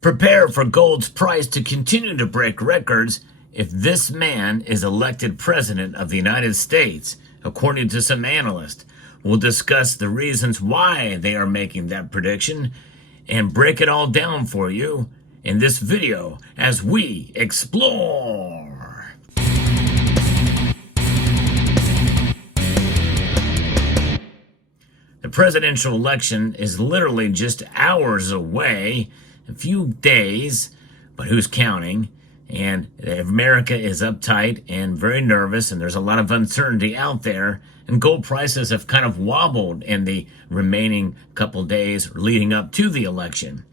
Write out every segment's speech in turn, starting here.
Prepare for gold's price to continue to break records if this man is elected president of the United States, according to some analysts. We'll discuss the reasons why they are making that prediction and break it all down for you in this video as we explore. The presidential election is literally just hours away, a few days, but who's counting? And America is uptight and very nervous, and there's a lot of uncertainty out there, and gold prices have kind of wobbled in the remaining couple days leading up to the election.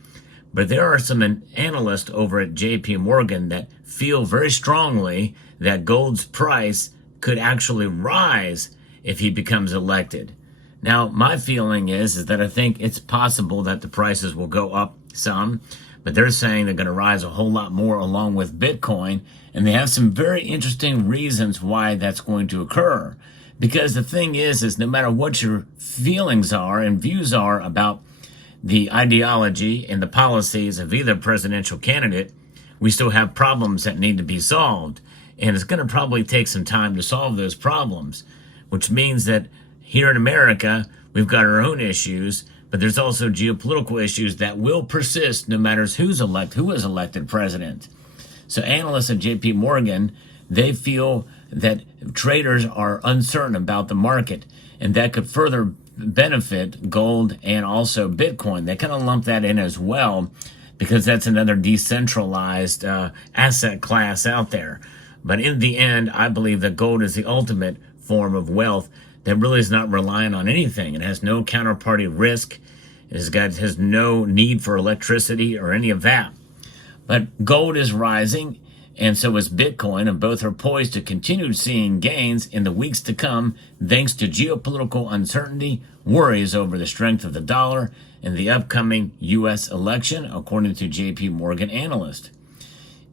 But there are some analysts over at JP Morgan that feel very strongly that gold's price could actually rise if he becomes elected. Now, my feeling is that I think it's possible that the prices will go up some, but they're saying they're going to rise a whole lot more along with Bitcoin, and they have some very interesting reasons why that's going to occur. Because the thing is no matter what your feelings are and views are about the ideology and the policies of either presidential candidate, we still have problems that need to be solved. And it's going to probably take some time to solve those problems, which means that here in America, we've got our own issues, but there's also geopolitical issues that will persist no matter who is elected president. So analysts at JP Morgan, they feel that traders are uncertain about the market, and that could further benefit gold and also Bitcoin. They kind of lump that in as well because that's another decentralized asset class out there. But in the end, I believe that gold is the ultimate form of wealth that really is not reliant on anything. It has no counterparty risk. It has no need for electricity or any of that. But gold is rising, and so is Bitcoin, and both are poised to continue seeing gains in the weeks to come thanks to geopolitical uncertainty, worries over the strength of the dollar, and the upcoming U.S. election, according to JP Morgan analyst.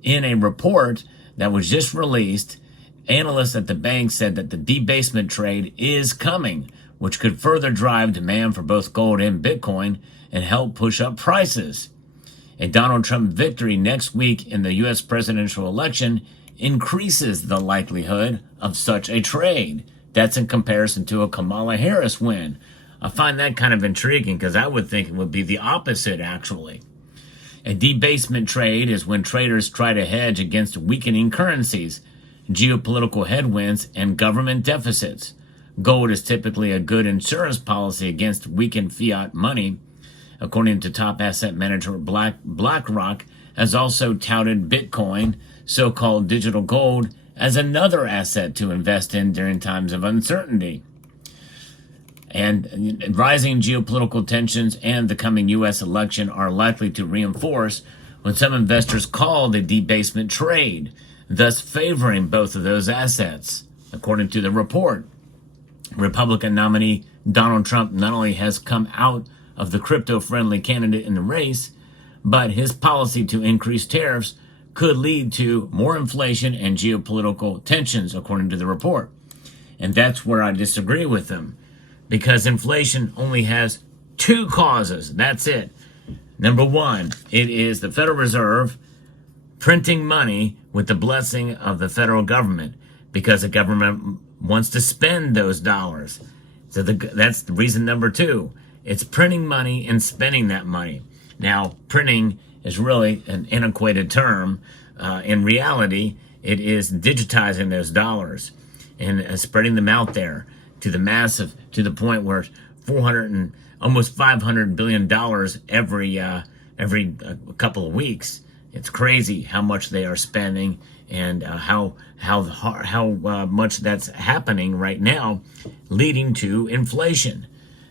In a report that was just released, analysts at the bank said that the debasement trade is coming, which could further drive demand for both gold and Bitcoin and help push up prices. A Donald Trump victory next week in the U.S. presidential election increases the likelihood of such a trade. That's in comparison to a Kamala Harris win. I find that kind of intriguing because I would think it would be the opposite, actually. A debasement trade is when traders try to hedge against weakening currencies, geopolitical headwinds, and government deficits. Gold is typically a good insurance policy against weakened fiat money. According to top asset manager BlackRock, has also touted Bitcoin, so-called digital gold, as another asset to invest in during times of uncertainty. And rising geopolitical tensions and the coming U.S. election are likely to reinforce what some investors call the debasement trade, thus favoring both of those assets. According to the report, Republican nominee Donald Trump not only has come out of the crypto-friendly candidate in the race, but his policy to increase tariffs could lead to more inflation and geopolitical tensions, according to the report. And that's where I disagree with him, because inflation only has two causes. That's it. Number one, it is the Federal Reserve printing money with the blessing of the federal government because the government wants to spend those dollars. So that's the reason number two. It's printing money and spending that money. Now, printing is really an antiquated term. In reality, it is digitizing those dollars and spreading them out there to the massive, to the point where almost $500 billion every couple of weeks. It's crazy how much they are spending and how much that's happening right now, leading to inflation.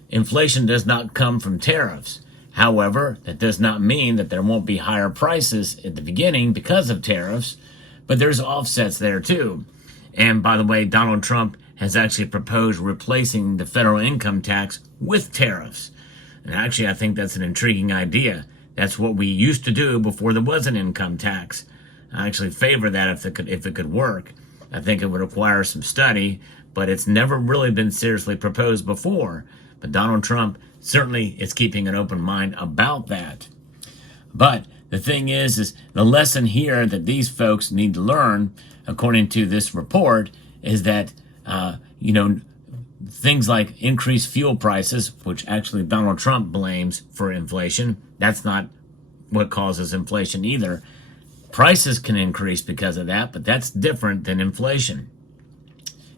Inflation does not come from tariffs. However, that does not mean that there won't be higher prices at the beginning because of tariffs, but there's offsets there too. And by the way, Donald Trump has actually proposed replacing the federal income tax with tariffs. And actually, I think that's an intriguing idea. That's what we used to do before there was an income tax. I actually favor that if it could work. I think it would require some study, but it's never really been seriously proposed before. But Donald Trump certainly is keeping an open mind about that. But the thing is the lesson here that these folks need to learn, according to this report, is that, things like increased fuel prices, which actually Donald Trump blames for inflation, that's not what causes inflation either. Prices can increase because of that, but that's different than inflation.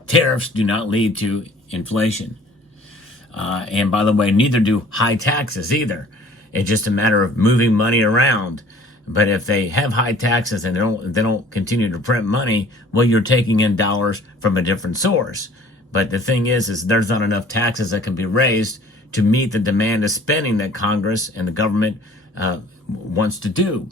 Tariffs do not lead to inflation. And by the way, neither do high taxes either. It's just a matter of moving money around. But if they have high taxes and they don't continue to print money, well, you're taking in dollars from a different source. But the thing is there's not enough taxes that can be raised to meet the demand of spending that Congress and the government wants to do.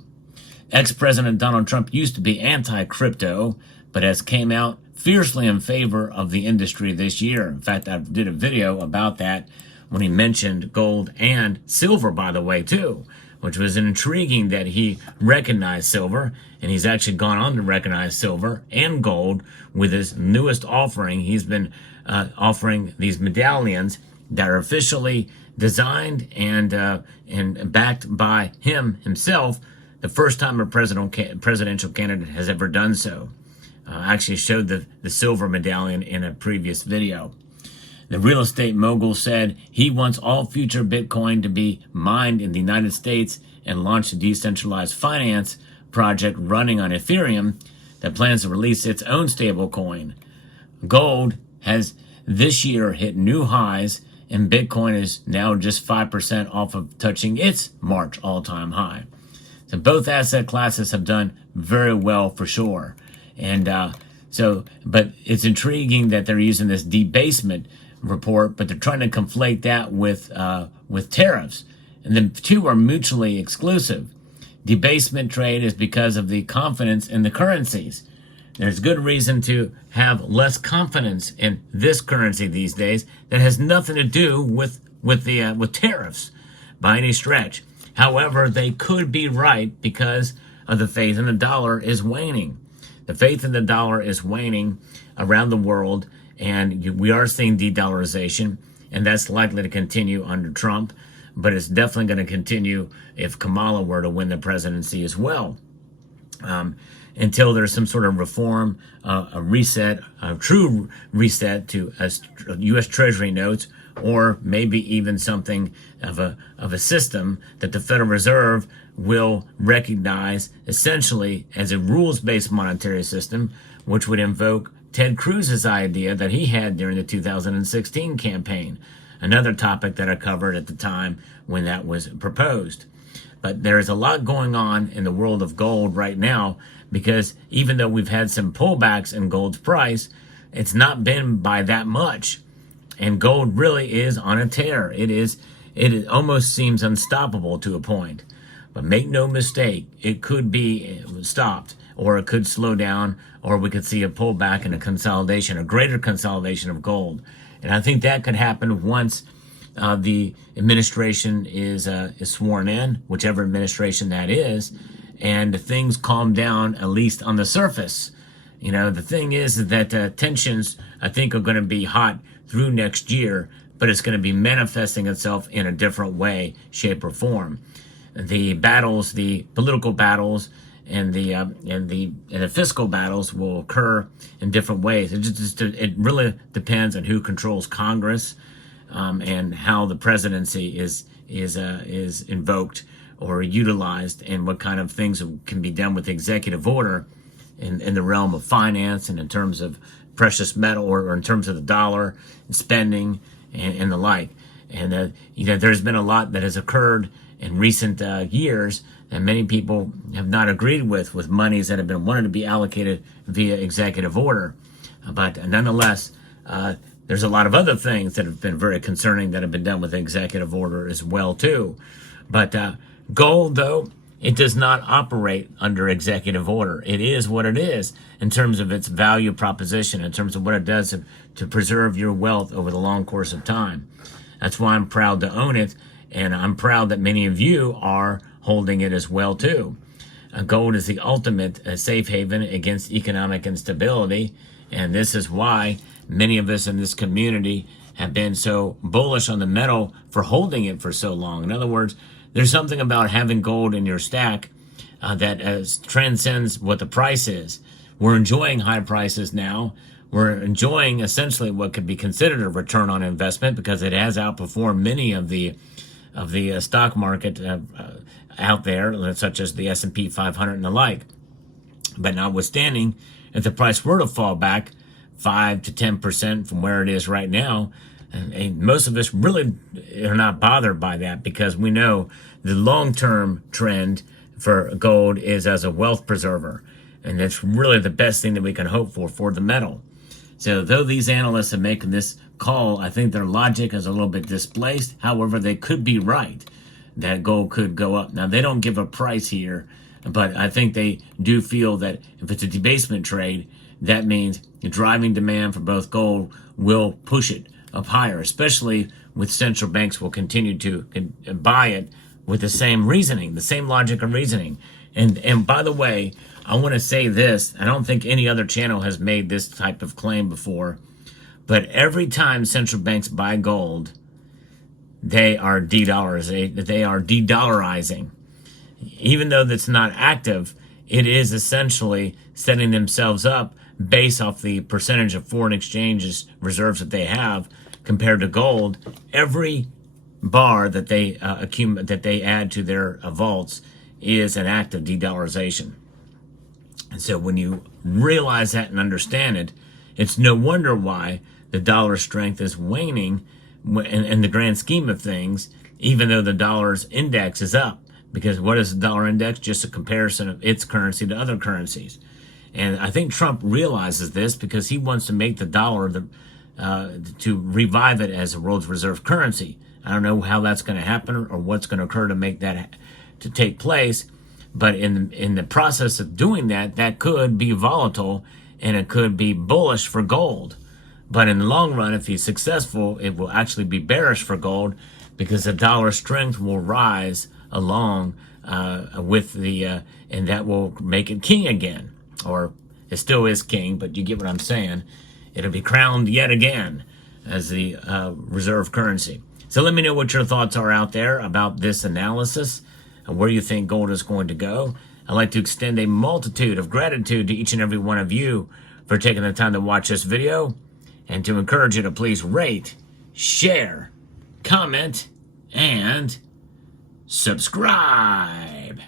Ex-President Donald Trump used to be anti-crypto, but has came out fiercely in favor of the industry this year. In fact, I did a video about that when he mentioned gold and silver, by the way, too, which was intriguing that he recognized silver, and he's actually gone on to recognize silver and gold with his newest offering. He's been offering these medallions that are officially designed and backed by him himself, the first time a presidential candidate has ever done so. I actually showed the silver medallion in a previous video. The real estate mogul said he wants all future Bitcoin to be mined in the United States and launched a decentralized finance project running on Ethereum that plans to release its own stablecoin. Gold has this year hit new highs, and Bitcoin is now just 5% off of touching its March all-time high. So both asset classes have done very well for sure. And but it's intriguing that they're using this debasement report, but they're trying to conflate that with tariffs. And the two are mutually exclusive. Debasement trade is because of the confidence in the currencies. There's good reason to have less confidence in this currency these days that has nothing to do with tariffs by any stretch. However, they could be right because of the faith in the dollar is waning. The faith in the dollar is waning around the world, and we are seeing de-dollarization, and that's likely to continue under Trump, but it's definitely going to continue if Kamala were to win the presidency as well. Until there's some sort of reform, a reset, a true reset to U.S. Treasury notes, or maybe even something of a system that the Federal Reserve will recognize essentially as a rules-based monetary system, which would invoke Ted Cruz's idea that he had during the 2016 campaign, another topic that I covered at the time when that was proposed. But there is a lot going on in the world of gold right now, because even though we've had some pullbacks in gold's price, it's not been by that much. And gold really is on a tear. It almost seems unstoppable to a point. But make no mistake, it could be stopped, or it could slow down, or we could see a pullback and a consolidation, a greater consolidation of gold. And I think that could happen once the administration is sworn in, whichever administration that is, and things calm down, at least on the surface. The thing is that tensions, I think, are going to be hot through next year, but it's going to be manifesting itself in a different way, shape, or form. The battles, the political battles, and the fiscal battles will occur in different ways. It really depends on who controls Congress, and how the presidency is invoked or utilized, and what kind of things can be done with executive order in the realm of finance and in terms of precious metal, or in terms of the dollar and spending and the like. And there's been a lot that has occurred in recent years that many people have not agreed with monies that have been wanted to be allocated via executive order. But nonetheless, there's a lot of other things that have been very concerning that have been done with executive order as well too. But gold, though, it does not operate under executive order. It is what it is in terms of its value proposition, in terms of what it does to preserve your wealth over the long course of time. That's why I'm proud to own it, and I'm proud that many of you are holding it as well too. Gold is the ultimate safe haven against economic instability, and this is why many of us in this community have been so bullish on the metal for holding it for so long. In other words, there's something about having gold in your stack that transcends what the price is. We're enjoying high prices now. We're enjoying essentially what could be considered a return on investment because it has outperformed many of the stock market out there, such as the S&P 500 and the like. But notwithstanding, if the price were to fall back 5 to 10% from where it is right now, and most of us really are not bothered by that because we know the long-term trend for gold is as a wealth preserver. And that's really the best thing that we can hope for the metal. So though these analysts are making this call, I think their logic is a little bit displaced. However, they could be right that gold could go up. Now, they don't give a price here, but I think they do feel that if it's a debasement trade, that means driving demand for both gold will push it up higher, especially with central banks will continue to buy it with the same reasoning, the same logic and reasoning. And by the way, I want to say this. I don't think any other channel has made this type of claim before, but every time central banks buy gold, they are de-dollarizing. Even though that's not active, it is essentially setting themselves up based off the percentage of foreign exchanges reserves that they have compared to gold. Every bar that they add to their vaults is an act of de-dollarization. And so when you realize that and understand it, it's no wonder why the dollar strength is waning in the grand scheme of things, even though the dollar's index is up. Because what is the dollar index? Just a comparison of its currency to other currencies. And I think Trump realizes this because he wants to make the dollar to revive it as a world's reserve currency. I don't know how that's going to happen or what's going to occur to make that to take place. But in the process of doing that, that could be volatile and it could be bullish for gold. But in the long run, if he's successful, it will actually be bearish for gold because the dollar strength will rise along with and that will make it king again. Or it still is king, but you get what I'm saying. It'll be crowned yet again as the reserve currency. So let me know what your thoughts are out there about this analysis and where you think gold is going to go. I'd like to extend a multitude of gratitude to each and every one of you for taking the time to watch this video and to encourage you to please rate, share, comment, and subscribe.